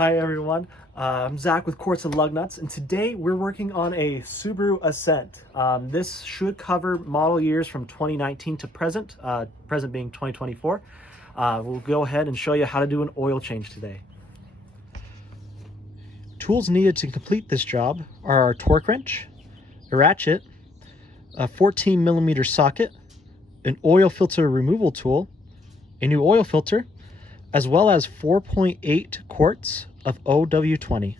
Hi everyone, I'm Zach with Quarts and Lug Nuts, and today we're working on a Subaru Ascent. This should cover model years from 2019 to present, present being 2024. We'll go ahead and show you how to do an oil change today. Tools needed to complete this job are our torque wrench, a ratchet, a 14mm socket, an oil filter removal tool, a new oil filter, as well as 4.8 quarts of OW20.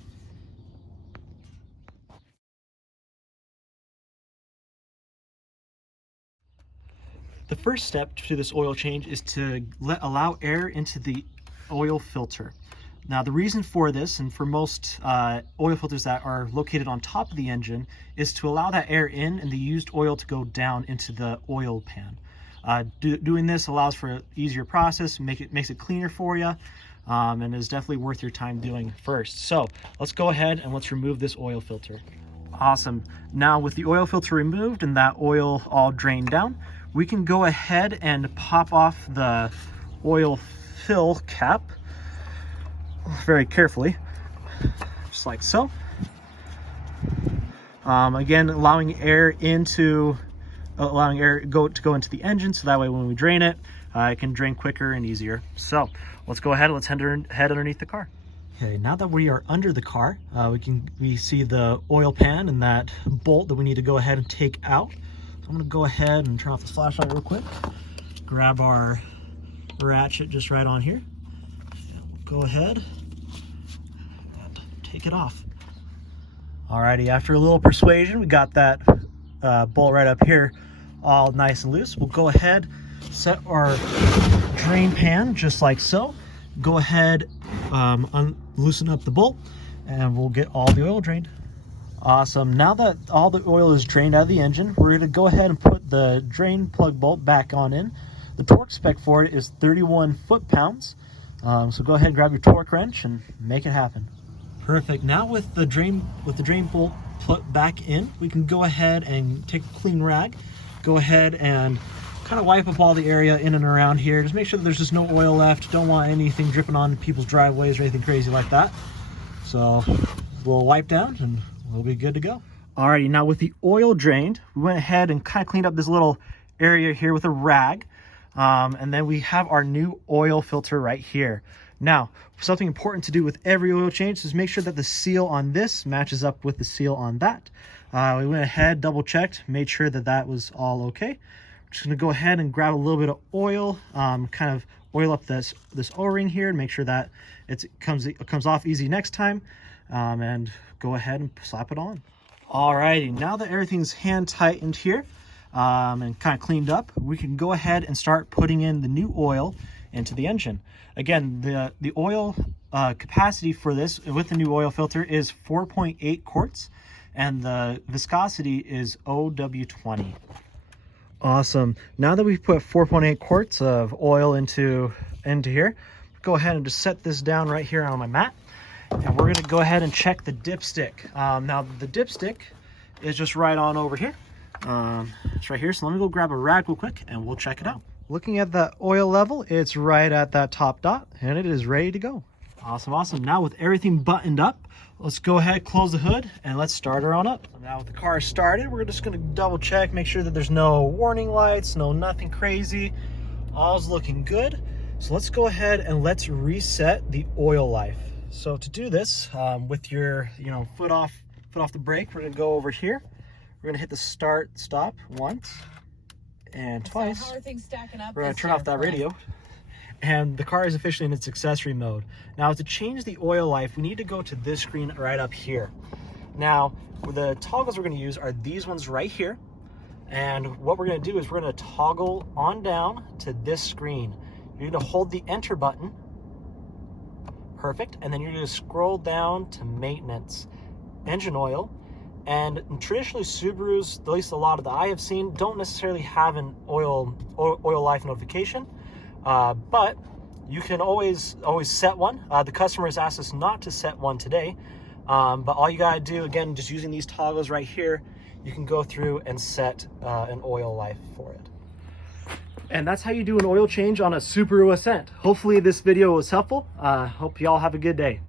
The first step to this oil change is to allow air into the oil filter. Now the reason for this, and for most oil filters that are located on top of the engine, is to allow that air in and the used oil to go down into the oil pan. Doing this allows for an easier process, makes it cleaner for you, and is definitely worth your time doing first. So let's go ahead and let's remove this oil filter. Awesome. Now with the oil filter removed and that oil all drained down, we can go ahead and pop off the oil fill cap very carefully, just like so. Again, allowing air to go into the engine, so that way when we drain it, it can drain quicker and easier. So let's go ahead and let's head underneath the car. Okay, now that we are under the car, we see the oil pan and that bolt that we need to go ahead and take out. So I'm going to go ahead and turn off the flashlight real quick, grab our ratchet just right on here, and we'll go ahead and take it off. Alrighty, after a little persuasion, we got that bolt right up here all nice and loose. We'll go ahead, set our drain pan just like so. Go ahead, loosen up the bolt, and we'll get all the oil drained. Awesome. Now that all the oil is drained out of the engine, we're going to go ahead and put the drain plug bolt back on in. The torque spec for it is 31 foot-pounds. So go ahead and grab your torque wrench and make it happen. Perfect. Now with the drain bolt put back in, we can go ahead and take a clean rag, go ahead and kind of wipe up all the area in and around here. Just make sure that there's just no oil left. Don't want anything dripping on people's driveways or anything crazy like that. So we'll wipe down and we'll be good to go. Alrighty, now with the oil drained, we went ahead and kind of cleaned up this little area here with a rag. And then we have our new oil filter right here. Now, something important to do with every oil change is make sure that the seal on this matches up with the seal on that. We went ahead, double checked, made sure that that was all okay. I'm just gonna go ahead and grab a little bit of oil, kind of oil up this O-ring here and make sure that it comes off easy next time, and go ahead and slap it on. Alrighty, now that everything's hand tightened here and kind of cleaned up, we can go ahead and start putting in the new oil into the engine. Again, the oil capacity for this with the new oil filter is 4.8 quarts, and the viscosity is OW20. Awesome. Now that we've put 4.8 quarts of oil into here, go ahead and just set this down right here on my mat, and we're going to go ahead and check the dipstick. Now the dipstick is just right on over here. It's right here, so let me go grab a rag real quick and we'll check it out. Looking at the oil level, it's right at that top dot and it is ready to go. Awesome, awesome. Now with everything buttoned up, let's go ahead, close the hood, and let's start her on up. Now with the car started, we're just gonna double check, make sure that there's no warning lights, nothing crazy. All's looking good. So let's go ahead and let's reset the oil life. So to do this, with your foot off the brake, we're gonna go over here. We're gonna hit the start stop once and twice. So how are things stacking up? We're gonna turn off that radio, and the car is officially in its accessory mode. Now to change the oil life, we need to go to this screen right up here. Now the toggles we're gonna use are these ones right here, and what we're gonna do is we're gonna toggle on down to this screen. You're gonna hold the enter button, perfect, and then you're gonna scroll down to maintenance, engine oil. And traditionally Subarus, at least a lot of that I have seen, don't necessarily have an oil life notification, but you can always set one. The customer has asked us not to set one today, but all you gotta do, again, just using these toggles right here, you can go through and set an oil life for it. And that's how you do an oil change on a Subaru Ascent. Hopefully this video was helpful. Hope you all have a good day.